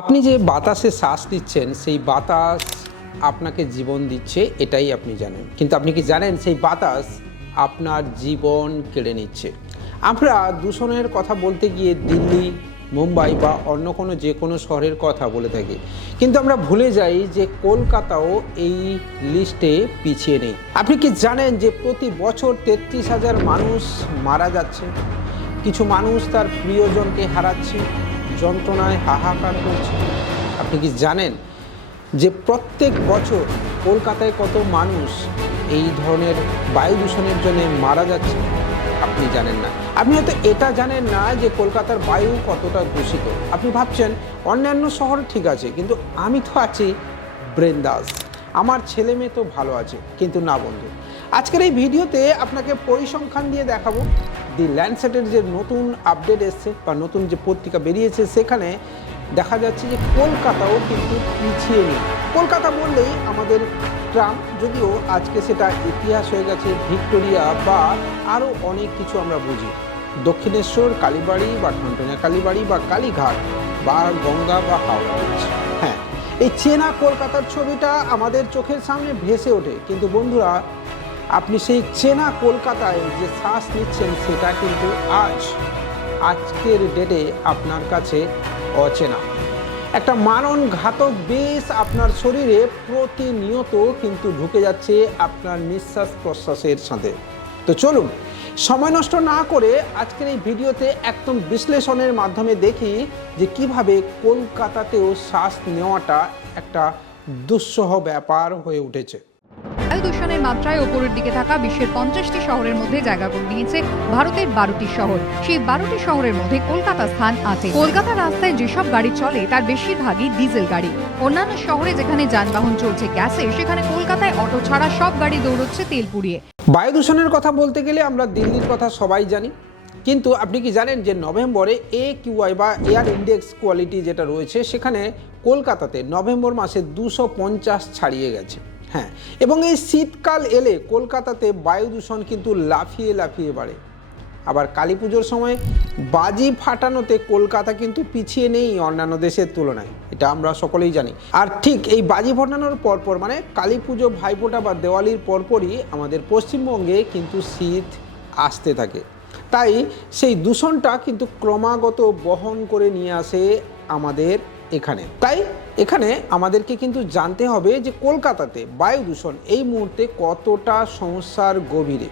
আপনি যে বাতাসে শ্বাস দিচ্ছেন সেই বাতাস আপনাকে জীবন দিচ্ছে, এটাই আপনি জানেন। কিন্তু আপনি কি জানেন, সেই বাতাস আপনার জীবন কেড়ে নিচ্ছে? আমরা দূষণের কথা বলতে গিয়ে দিল্লি, মুম্বাই বা অন্য কোনো যে কোনো শহরের কথা বলে থাকি। কিন্তু আমরা ভুলে যাই যে কলকাতাও এই লিস্টে পিছিয়ে নেই। আপনি কি জানেন যে প্রতি বছর তেত্রিশ হাজার মানুষ মারা যাচ্ছে? কিছু মানুষ তার প্রিয়জনকে হারাচ্ছে যন্ত্রণায় হাহাকার করছে। আপনি কি জানেন যে প্রত্যেক বছর কলকাতায় কত মানুষ এই ধরনের বায়ু দূষণের জন্য মারা যাচ্ছে? আপনি জানেন না। আপনি হয়তো এটা জানেন না যে কলকাতার বায়ু কতটা দূষিত। আপনি ভাবছেন, অন্যান্য শহর ঠিক আছে, কিন্তু আমি তো আছি ব্রেন্দাস। আমার ছেলে মেয়ে তো ভালো আছে, কিন্তু না বন্ধু। আজকের এই ভিডিওতে আপনাকে পরিসংখ্যান দিয়ে দেখাবো। দি ল্যান্ডসেটের যে নতুন আপডেট এসছে বা নতুন যে পত্রিকা বেরিয়েছে, সেখানে দেখা যাচ্ছে যে কলকাতাও কিন্তু পিছিয়ে নেই। কলকাতা বললেই আমাদের ট্রাম যদিও আজকে সেটা ইতিহাস হয়ে গেছে, ভিক্টোরিয়া বা আরও অনেক কিছু আমরা বুঝি। দক্ষিণেশ্বর, কালীবাড়ি বা ঠনটনিয়া কালীবাড়ি বা কালীঘাট বা গঙ্গা বা হাওড়া হ্যাঁ এই চেনা কলকাতার ছবিটা আমাদের চোখের সামনে ভেসে ওঠে। কিন্তু বন্ধুরা আপনি সেই চেনা কলকাতায় যে শ্বাস নিচ্ছেন সেটা কিন্তু আজ, আজকের ডেটে আপনার কাছে অচেনা। একটা মারণ ঘাতক বিষ আপনার শরীরে প্রতিনিয়ত কিন্তু ঢুকে যাচ্ছে আপনার নিঃশ্বাস প্রশ্বাসের সাথে। তো চলুন, সময় নষ্ট না করে আজকের এই ভিডিওতে একদম বিশ্লেষণের মাধ্যমে দেখি যে কীভাবে কলকাতাতেও শ্বাস নেওয়াটা একটা দুঃসহ ব্যাপার হয়ে উঠেছে। বায়ু দূষণের মাত্রায় ওপরের দিকে থাকা বিশ্বের পঞ্চাশটি শহরের মধ্যে জায়গা করে নিয়েছে ভারতের বারোটি শহর। সেই বারোটি শহরের মধ্যে কলকাতা স্থান আছে। কলকাতা রাস্তায় যেসব গাড়ি চলে, তার বেশিরভাগই ডিজেল গাড়ি। অন্যান্য শহরে যেখানে যানবাহন চলছে গ্যাসে, সেখানে কলকাতায় অটো ছাড়া সব গাড়ি দৌড়চ্ছে তেল পুড়িয়ে। বায়ু দূষণের কথা বলতে গেলে আমরা দিল্লির কথা সবাই জানি। কিন্তু আপনি কি জানেন যে নভেম্বরে এ কিউআই বা এয়ার ইন্ডেক্স কোয়ালিটি যেটা রয়েছে, সেখানে কলকাতাতে নভেম্বর মাসে দুশো ছাড়িয়ে গেছে। হ্যাঁ এবং এই শীতকাল এলে কলকাতাতে বায়ু দূষণ কিন্তু লাফিয়ে লাফিয়ে বাড়ে। আবার কালী পুজোর সময় বাজি ফাটানোতে কলকাতা কিন্তু পিছিয়ে নেই অন্যান্য দেশের তুলনায়, এটা আমরা সকলেই জানি। আর ঠিক এই বাজি ফাটানোর পরপর মানে কালী পুজো ভাইফোঁটা বা দেওয়ালির পরপরই আমাদের পশ্চিমবঙ্গে কিন্তু শীত আসতে থাকে। তাই সেই দূষণটা কিন্তু ক্রমাগত বহন করে নিয়ে আসে আমাদের এখানে। তাই এখানে আমাদেরকে কিন্তু জানতে হবে যে কলকাতাতে বায়ু দূষণ এই মুহূর্তে কতটা সমস্যার গভীরে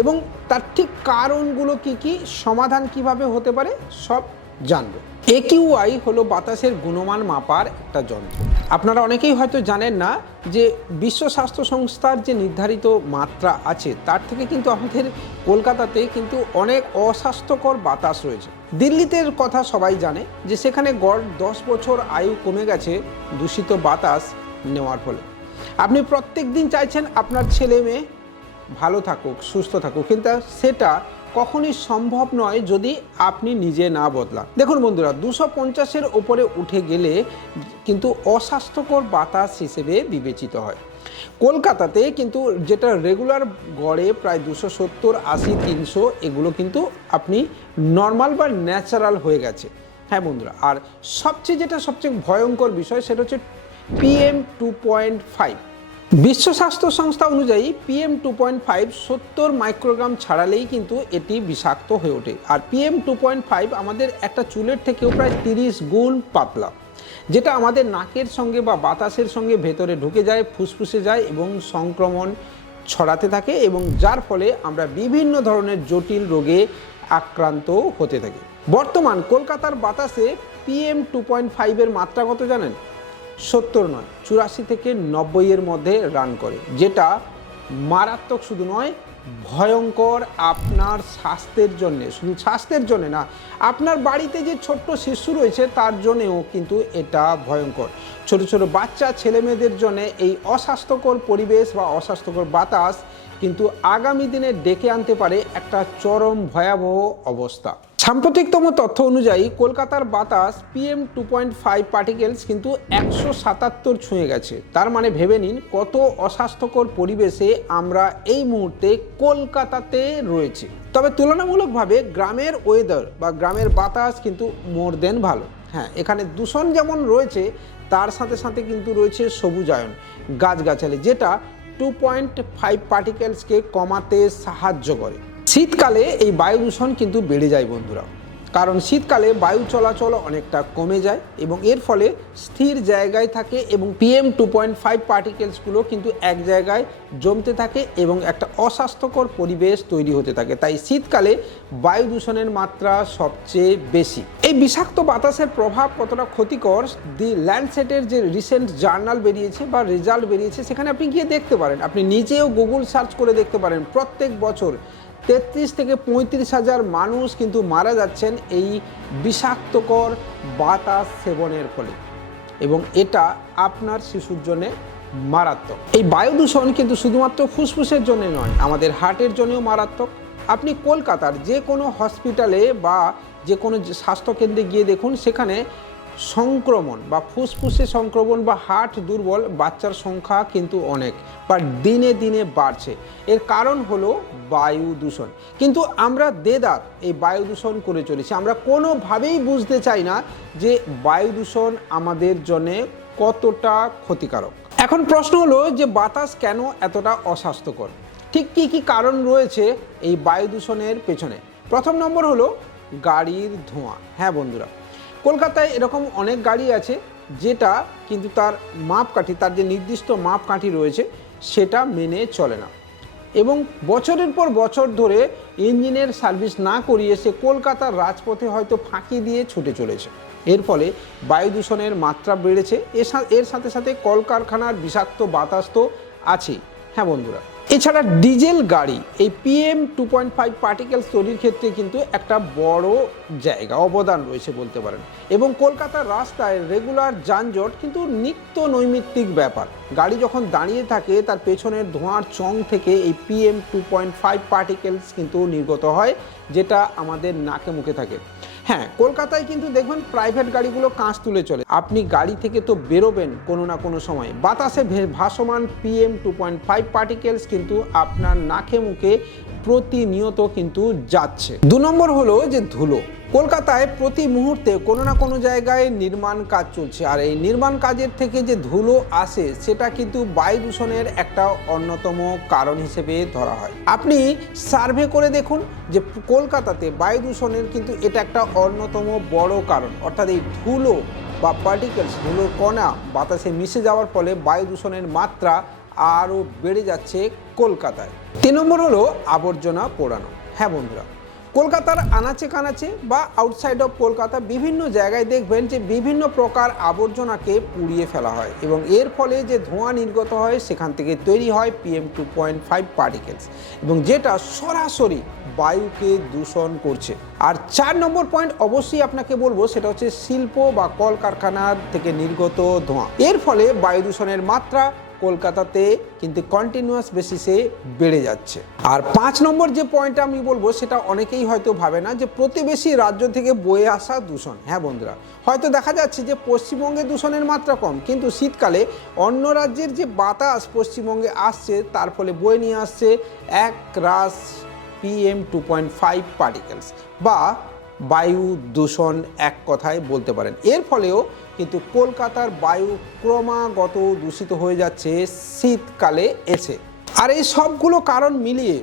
এবং তার ঠিক কারণগুলো কি কি, সমাধান কীভাবে হতে পারে সব জানব। একিউআই হলো বাতাসের গুণমান মাপার একটা যন্ত্র। আপনারা অনেকেই হয়তো জানেন না যে বিশ্ব স্বাস্থ্য সংস্থার যে নির্ধারিত মাত্রা আছে, তার থেকে কিন্তু আমাদের কলকাতাতে কিন্তু অনেক অস্বাস্থ্যকর বাতাস রয়েছে। দিল্লিতে কথা সবাই জানে যে সেখানে গড় দশ বছর আয়ু কমে গেছে দূষিত বাতাস নেওয়ার ফলে। আপনি প্রত্যেক দিন চাইছেন আপনার ছেলে মেয়ে ভালো থাকুক, সুস্থ থাকুক, কিন্তু সেটা কখনই সম্ভব নয় যদি আপনি নিজে না বদলান। দেখুন বন্ধুরা, দুশো পঞ্চাশের ওপরে উঠে গেলে কিন্তু অস্বাস্থ্যকর বাতাস হিসেবে বিবেচিত হয়। কলকাতাতে কিন্তু যেটা রেগুলার গড়ে প্রায় দুশো সত্তর, আশি, তিনশো, এগুলো কিন্তু আপনি নর্মাল বা ন্যাচারাল হয়ে গেছে। হ্যাঁ বন্ধুরা, আর সবচেয়ে যেটা সবচেয়ে ভয়ঙ্কর বিষয় সেটা হচ্ছে পিএম টু পয়েন্ট ফাইভ বিশ্ব স্বাস্থ্য সংস্থা অনুযায়ী পিএম টু পয়েন্ট ফাইভ সত্তর মাইক্রোগ্রাম ছাড়ালেই কিন্তু এটি বিষাক্ত হয়ে ওঠে। আর পিএম টু পয়েন্ট ফাইভ আমাদের একটা চুলের থেকেও প্রায় তিরিশ গুণ পাতলা, যেটা আমাদের নাকের সঙ্গে বা বাতাসের সঙ্গে ভেতরে ঢুকে যায়, ফুসফুসে যায় এবং সংক্রমণ ছড়াতে থাকে এবং যার ফলে আমরা বিভিন্ন ধরনের জটিল রোগে আক্রান্ত হতে থাকি। বর্তমান কলকাতার বাতাসে পিএম টু পয়েন্ট ফাইভের মাত্রা কত জানেন? সত্তর নয়, চুরাশি থেকে নব্বইয়ের মধ্যে রান করে, যেটা মারাত্মক শুধু নয়, ভয়ঙ্কর আপনার স্বাস্থ্যের জন্য, শুধু স্বাস্থ্যের জন্য না, আপনার বাড়িতে যে ছোট্ট শিশু রয়েছে তার জন্যেও কিন্তু এটা ভয়ঙ্কর। ছোট ছোট বাচ্চা, ছেলে মেয়েদের জন্য এই অস্বাস্থ্যকর পরিবেশ বা অস্বাস্থ্যকর বাতাস কিন্তু আগামী দিনে ডেকে আনতে পারে একটা চরম ভয়াবহ অবস্থা। সাম্প্রতিকতম তথ্য অনুযায়ী, কলকাতার বাতাস PM two point five particles কিন্তু একশো সাতাত্তর ছুঁয়ে গেছে। তার মানে ভেবে নিন কত অস্বাস্থ্যকর পরিবেশে আমরা এই মুহূর্তে কলকাতাতে রয়েছি। তবে তুলনামূলকভাবে গ্রামের ওয়েদার বা গ্রামের বাতাস কিন্তু মোর দেন ভালো। হ্যাঁ এখানে দূষণ যেমন রয়েছে, তার সাথে সাথে কিন্তু রয়েছে সবুজায়ন, গাছগাছালি, যেটা টু পয়েন্ট ফাইভ পার্টিকেলসকে কমাতে সাহায্য করে। শীতকালে এই বায়ু দূষণ কিন্তু বেড়ে যায় বন্ধুরা। কারণ শীতকালে বায়ু চলাচল অনেকটা কমে যায় এবং এর ফলে স্থির জায়গায় থাকে এবং পিএম টু পয়েন্ট ফাইভ পার্টিকেলসগুলো কিন্তু এক জায়গায় জমতে থাকে এবং একটা অস্বাস্থ্যকর পরিবেশ তৈরি হতে থাকে। তাই শীতকালে বায়ু দূষণের মাত্রা সবচেয়ে বেশি। এই বিষাক্ত বাতাসের প্রভাব কতটা ক্ষতিকর, দি ল্যান্ডসেটের যে রিসেন্ট জার্নাল বেরিয়েছে বা রেজাল্ট বেরিয়েছে, সেখানে আপনি গিয়ে দেখতে পারেন। আপনি নিজেও গুগল সার্চ করে দেখতে পারেন। প্রত্যেক বছর তেত্রিশ থেকে পঁয়ত্রিশ হাজার মানুষ কিন্তু মারা যাচ্ছেন এই বিষাক্তকর বাতাস সেবনের ফলে। এবং এটা আপনার শিশুর জন্য মারাত্মক। এই বায়ু দূষণ কিন্তু শুধুমাত্র ফুসফুসের জন্য নয়, আমাদের হার্টের জন্যও মারাত্মক। আপনি কলকাতার যে কোনো হসপিটালে বা যে কোনো স্বাস্থ্যকেন্দ্রে গিয়ে দেখুন, সেখানে সংক্রমণ বা ফুসফুসে সংক্রমণ বা হার্ট দুর্বল, বাচ্চার সংখ্যা কিন্তু অনেক বা দিনে দিনে বাড়ছে। এর কারণ হলো বায়ু দূষণ। কিন্তু আমরা দেদার এই বায়ু দূষণ করে চলেছি। আমরা কোনোভাবেই বুঝতে চাই না যে বায়ু দূষণ আমাদের জন্যে কতটা ক্ষতিকারক। এখন প্রশ্ন হলো যে বাতাস কেন এতটা অস্বাস্থ্যকর? ঠিক কী কী কারণ রয়েছে এই বায়ু দূষণের পেছনে? প্রথম নম্বর হলো গাড়ির ধোঁয়া। হ্যাঁ বন্ধুরা কলকাতায় এরকম অনেক গাড়ি আছে যেটা কিন্তু তার মাপকাঠি, তার যে নির্দিষ্ট মাপকাঠি রয়েছে, সেটা মেনে চলে না। এবং বছরের পর বছর ধরে ইঞ্জিনের সার্ভিস না করিয়ে সে কলকাতার রাজপথে হয়তো ফাঁকি দিয়ে ছুটে চলেছে। এর ফলে বায়ু দূষণের মাত্রা বেড়েছে। এর সাথে সাথে কলকারখানার বিষাক্ত বাতাস তো আছেই। হ্যাঁ বন্ধুরা। এছাড়া ডিজেল গাড়ি, এই PM two point five particles তৈরির ক্ষেত্রে কিন্তু একটা বড় জায়গা, অবদান রয়েছে বলতে পারেন। এবং কলকাতার রাস্তায় রেগুলার যানজট কিন্তু নিত্য নৈমিত্তিক ব্যাপার। গাড়ি যখন দাঁড়িয়ে থাকে, তার পেছনের ধোঁয়ার চং থেকে এই PM two point five particles কিন্তু নির্গত হয়, যেটা আমাদের নাকে মুখে থাকে। হ্যাঁ কলকাতায় কিন্তু দেখবেন প্রাইভেট গাড়িগুলো কাঁচ তুলে চলে। আপনি গাড়ি থেকে তো বেরোবেন কোনো না কোনো সময়। বাতাসে ভাসমান PM two point five particles কিন্তু আপনার নাকে মুখে প্রতিনিয়ত কিন্তু যাচ্ছে। দু নম্বর হলো যে ধুলো। কলকাতায় প্রতি মুহূর্তে কোনো না কোনো জায়গায় নির্মাণ কাজ চলছে। আর এই নির্মাণ কাজের থেকে যে ধুলো আসে, সেটা কিন্তু বায়ু দূষণের একটা অন্যতম কারণ হিসেবে ধরা হয়। আপনি সার্ভে করে দেখুন যে কলকাতাতে বায়ু দূষণের কিন্তু এটা একটা অন্যতম বড় কারণ। অর্থাৎ এই ধুলো বা পার্টিকেলস ধুলোর কণা বাতাসে মিশে যাওয়ার ফলে বায়ু দূষণের মাত্রা আরও বেড়ে যাচ্ছে কলকাতায়। তিন নম্বর হলো আবর্জনা পোড়ানো। হ্যাঁ বন্ধুরা কলকাতার আনাচে কানাচে বা আউটসাইড অফ কলকাতা বিভিন্ন জায়গায় দেখবেন যে বিভিন্ন প্রকার আবর্জনাকে পুড়িয়ে ফেলা হয় এবং এর ফলে যে ধোঁয়া নির্গত হয় সেখান থেকে তৈরি হয় PM two point five particles এবং যেটা সরাসরি বায়ুকে দূষণ করছে। আর চার নম্বর পয়েন্ট অবশ্যই আপনাকে বলব সেটা হচ্ছে শিল্প বা কলকারখানার থেকে নির্গত ধোঁয়া। এর ফলে বায়ু দূষণের মাত্রা কলকাতাতে কিন্তু কন্টিনিউয়াস বেসিসে বেড়ে যাচ্ছে। আর পাঁচ নম্বর যে পয়েন্ট আমি বলব, সেটা অনেকেই হয়তো ভাবে না যে প্রতিবেশী রাজ্য থেকে বয়ে আসা দূষণ। হ্যাঁ বন্ধুরা, হয়তো দেখা যাচ্ছে যে পশ্চিমবঙ্গে দূষণের মাত্রা কম, কিন্তু শীতকালে অন্য রাজ্যের যে বাতাস পশ্চিমবঙ্গে আসছে, তার ফলে বয়ে নিয়ে আসছে এক রাস PM two point five particles বা বায়ু দূষণ এক কথায় বলতে পারেন। এর ফলেও কিন্তু কলকাতার বায়ু ক্রমাগত দূষিত হয়ে যাচ্ছে, শীতকালে এসে। আর এই সবগুলো কারণ মিলিয়ে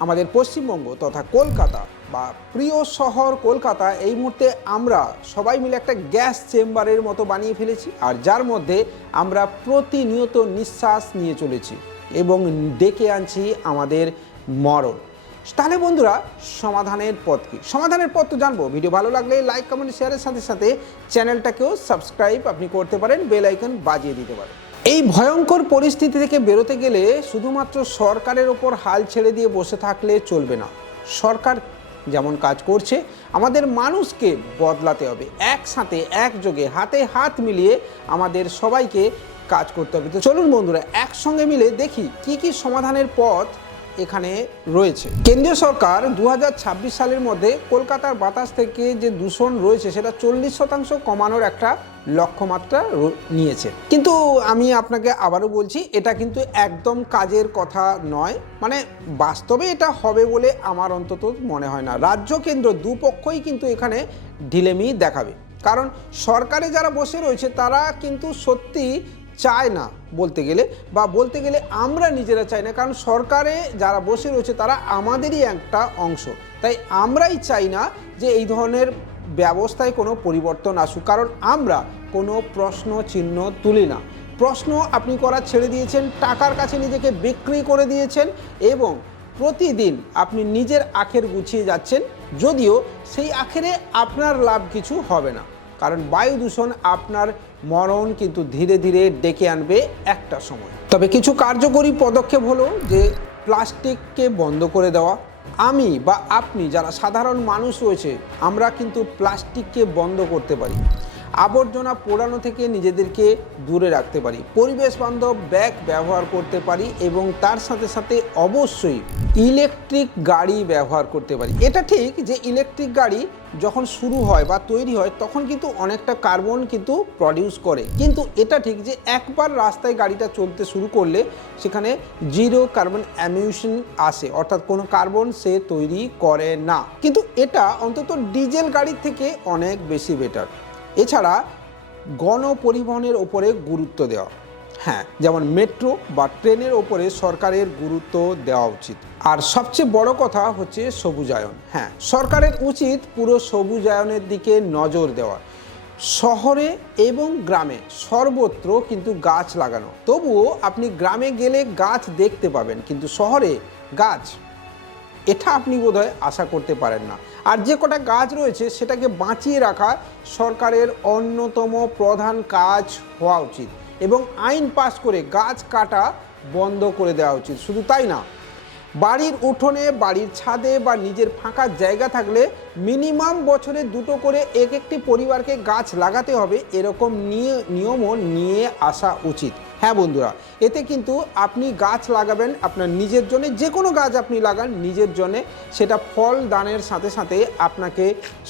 আমাদের পশ্চিমবঙ্গ তথা কলকাতা বা প্রিয় শহর কলকাতা, এই মুহূর্তে আমরা সবাই মিলে একটা গ্যাস চেম্বারের মতো বানিয়ে ফেলেছি আর যার মধ্যে আমরা প্রতিনিয়ত নিঃশ্বাস নিয়ে চলেছি এবং ডেকে আনছি আমাদের মরণ। তাহলে বন্ধুরা, সমাধানের পথ কি? সমাধানের পথ তো জানব। ভিডিও ভালো লাগলে লাইক কমেন্ট শেয়ারের সাথে সাথে চ্যানেলটাকেও সাবস্ক্রাইব আপনি করতে পারেন বেল আইকন বাজিয়ে দিতে পারেন। এই ভয়ঙ্কর পরিস্থিতি থেকে বেরোতে গেলে শুধুমাত্র সরকারের ওপর হাল ছেড়ে দিয়ে বসে থাকলে চলবে না। সরকার যেমন কাজ করছে, আমাদের মানুষকে বদলাতে হবে। একসাথে, একযোগে, হাতে হাত মিলিয়ে আমাদের সবাইকে কাজ করতে হবে। তো চলুন বন্ধুরা, একসঙ্গে মিলে দেখি কি কি সমাধানের পথ এখানে রয়েছে। কেন্দ্রীয় সরকার দু হাজার ছাব্বিশ সালের মধ্যে কলকাতার বাতাস থেকে যে দূষণ রয়েছে, সেটা চল্লিশ শতাংশ কমানোর একটা লক্ষ্যমাত্রা নিয়েছে। কিন্তু আমি আপনাকে আবারও বলছি, এটা কিন্তু একদম কাজের কথা নয়। মানে বাস্তবে এটা হবে বলে আমার অন্তত মনে হয় না। রাজ্য কেন্দ্র দুপক্ষই কিন্তু এখানে ঢিলেমি দেখাবে। কারণ সরকারে যারা বসে রয়েছে, তারা কিন্তু সত্যি চায় না বলতে গেলে বা বলতে গেলে আমরা নিজেরা চাই না। কারণ সরকারে যারা বসে রয়েছে তারা আমাদেরই একটা অংশ। তাই আমরাই চাই না যে এই ধরনের ব্যবস্থায় কোনো পরিবর্তন আসুক। কারণ আমরা কোনো প্রশ্ন চিহ্ন তুলি না। প্রশ্ন আপনি করা ছেড়ে দিয়েছেন, টাকার কাছে নিজেকে বিক্রি করে দিয়েছেন এবং প্রতিদিন আপনি নিজের আখের গুছিয়ে যাচ্ছেন। যদিও সেই আখেরে আপনার লাভ কিছু হবে না। কারণ বায়ু দূষণ আপনার মরণ কিন্তু ধীরে ধীরে ডেকে আনবে একটা সময়। তবে কিছু কার্যকরী পদক্ষেপ হলো যে প্লাস্টিককে বন্ধ করে দেওয়া। আমি বা আপনি যারা সাধারণ মানুষ রয়েছে, আমরা কিন্তু প্লাস্টিককে বন্ধ করতে পারি। আবর্জনা পোড়ানো থেকে নিজেদেরকে দূরে রাখতে পারি। পরিবেশ বান্ধব ব্যাগ ব্যবহার করতে পারি এবং তার সাথে সাথে অবশ্যই ইলেকট্রিক গাড়ি ব্যবহার করতে পারি। এটা ঠিক যে ইলেকট্রিক গাড়ি যখন শুরু হয় বা তৈরি হয়, তখন কিন্তু অনেকটা কার্বন কিন্তু প্রডিউস করে। কিন্তু এটা ঠিক যে একবার রাস্তায় গাড়িটা চলতে শুরু করলে সেখানে জিরো কার্বন অ্যামিউশন আসে, অর্থাৎ কোনো কার্বন সে তৈরি করে না। কিন্তু এটা অন্তত ডিজেল গাড়ির থেকে অনেক বেশি বেটার। এছাড়া গণপরিবহনের ওপরে গুরুত্ব দেওয়া। হ্যাঁ যেমন মেট্রো বা ট্রেনের ওপরে সরকারের গুরুত্ব দেওয়া উচিত। আর সবচেয়ে বড় কথা হচ্ছে সবুজায়ন। হ্যাঁ সরকারের উচিত পুরো সবুজায়নের দিকে নজর দেওয়া। শহরে এবং গ্রামে সর্বত্র কিন্তু গাছ লাগানো। তবুও আপনি গ্রামে গেলে গাছ দেখতে পাবেন, কিন্তু শহরে গাছ, এটা আপনি বোধহয় আশা করতে পারেন না। আর যে কটা গাছ রয়েছে সেটাকে বাঁচিয়ে রাখা সরকারের অন্যতম প্রধান কাজ হওয়া উচিত এবং আইন পাস করে গাছ কাটা বন্ধ করে দেওয়া উচিত। শুধু তাই না, বাড়ির উঠোনে, বাড়ির ছাদে বা নিজের ফাঁকা জায়গা থাকলে মিনিমাম বছরে দুটো করে এক একটি পরিবারকে গাছ লাগাতে হবে, এরকম নিয়ে নিয়মও নিয়ে আসা উচিত। হ্যাঁ বন্ধুরা, এতে কিন্তু আপনি গাছ লাগাবেন আপনার নিজের জন্য যে কোনো গাছ আপনি লাগান নিজের জন্যে, সেটা ফল দানের সাথে সাথে আপনাকে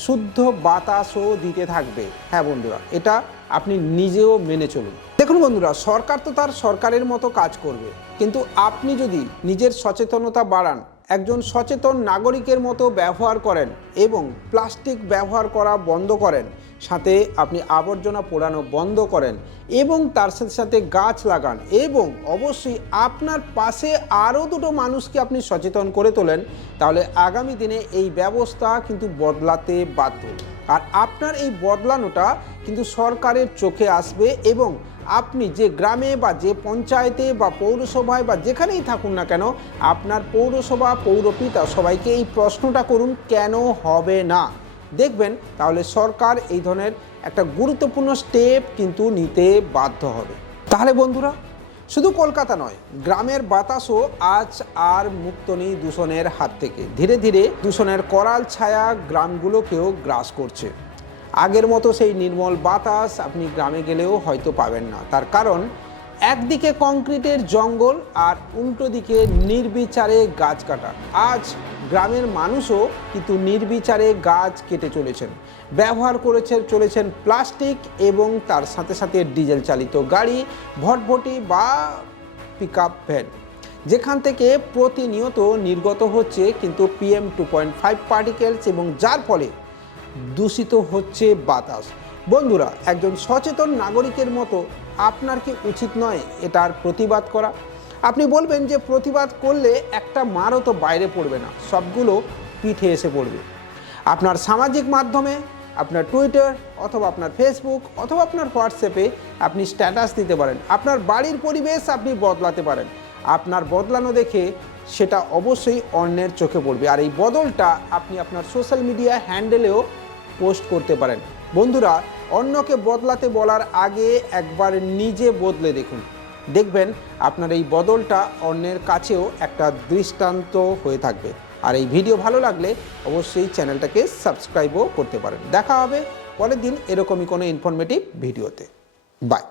শুদ্ধ বাতাসও দিতে থাকবে। হ্যাঁ বন্ধুরা, এটা আপনি নিজেও মেনে চলুন। দেখুন বন্ধুরা, সরকার তো তার সরকারের মতো কাজ করবে, কিন্তু আপনি যদি নিজের সচেতনতা বাড়ান, একজন সচেতন নাগরিকের মতো ব্যবহার করেন এবং প্লাস্টিক ব্যবহার করা বন্ধ করেন সাথে আপনি আবর্জনা পোড়ানো বন্ধ করেন এবং তার সাথে সাথে গাছ লাগান এবং অবশ্যই আপনার পাশে আরও দুটো মানুষকে আপনি সচেতন করে তোলেন, তাহলে আগামী দিনে এই ব্যবস্থা কিন্তু বদলাতে বাধ্য। আর আপনার এই বদলানোটা কিন্তু সরকারের চোখে আসবে এবং আপনি যে গ্রামে বা যে পঞ্চায়েতে বা পৌরসভায় বা যেখানেই থাকুন না কেন, আপনার পৌরসভা, পৌরপিতা সবাইকে এই প্রশ্নটা করুন, কেন হবে না? দেখবেন তাহলে সরকার এই ধরনের একটা গুরুত্বপূর্ণ স্টেপ কিন্তু নিতে বাধ্য হবে। তাহলে বন্ধুরা, শুধু কলকাতা নয়, গ্রামের বাতাসও আজ আর মুক্ত নেই দূষণের হাত থেকে। ধীরে ধীরে দূষণের করাল ছায়া গ্রামগুলোকেও গ্রাস করছে। আগের মতো সেই নির্মল বাতাস আপনি গ্রামে গেলেও হয়তো পাবেন না। তার কারণ, একদিকে কংক্রিটের জঙ্গল আর উল্টো দিকে নির্বিচারে গাছ কাটা। আজ গ্রামের মানুষও কিন্তু নির্বিচারে গাছ কেটে চলেছেন। ব্যবহার করেছেন চলেছেন প্লাস্টিক এবং তার সাথে সাথে ডিজেল চালিত গাড়ি, ভটভটি বা পিক আপ ভ্যান। যেখান থেকে প্রতিনিয়ত নির্গত হচ্ছে কিন্তু PM two point five particles এবং যার ফলে দূষিত হচ্ছে বাতাস। বন্ধুরা, একজন সচেতন নাগরিকের মতো আপনার কি উচিত নয় এটার প্রতিবাদ করা? আপনি বলবেন যে প্রতিবাদ করলে একটা মারও তো বাইরে পড়বে না, সবগুলো পিঠে এসে পড়বে। আপনার সামাজিক মাধ্যমে, আপনার টুইটার অথবা আপনার ফেসবুক অথবা আপনার হোয়াটসঅ্যাপে আপনি স্ট্যাটাস দিতে পারেন। আপনার বাড়ির পরিবেশ আপনি বদলাতে পারেন। আপনার বদলানো দেখে সেটা অবশ্যই অন্যের চোখে পড়বে। আর এই বদলটা আপনি আপনার সোশ্যাল মিডিয়া হ্যান্ডেলেও পোস্ট করতে পারেন। বন্ধুরা, অন্যকে বদলাতে বলার আগে একবার নিজে বদলে দেখুন। দেখবেন আপনার এই বদলটা অন্যের কাছেও একটা দৃষ্টান্ত হয়ে থাকবে। আর এই ভিডিও ভালো লাগলে অবশ্যই চ্যানেলটাকে সাবস্ক্রাইবও করতে পারেন। দেখা হবে পরের দিন এরকমই কোনো ইনফরমেটিভ ভিডিওতে। বাই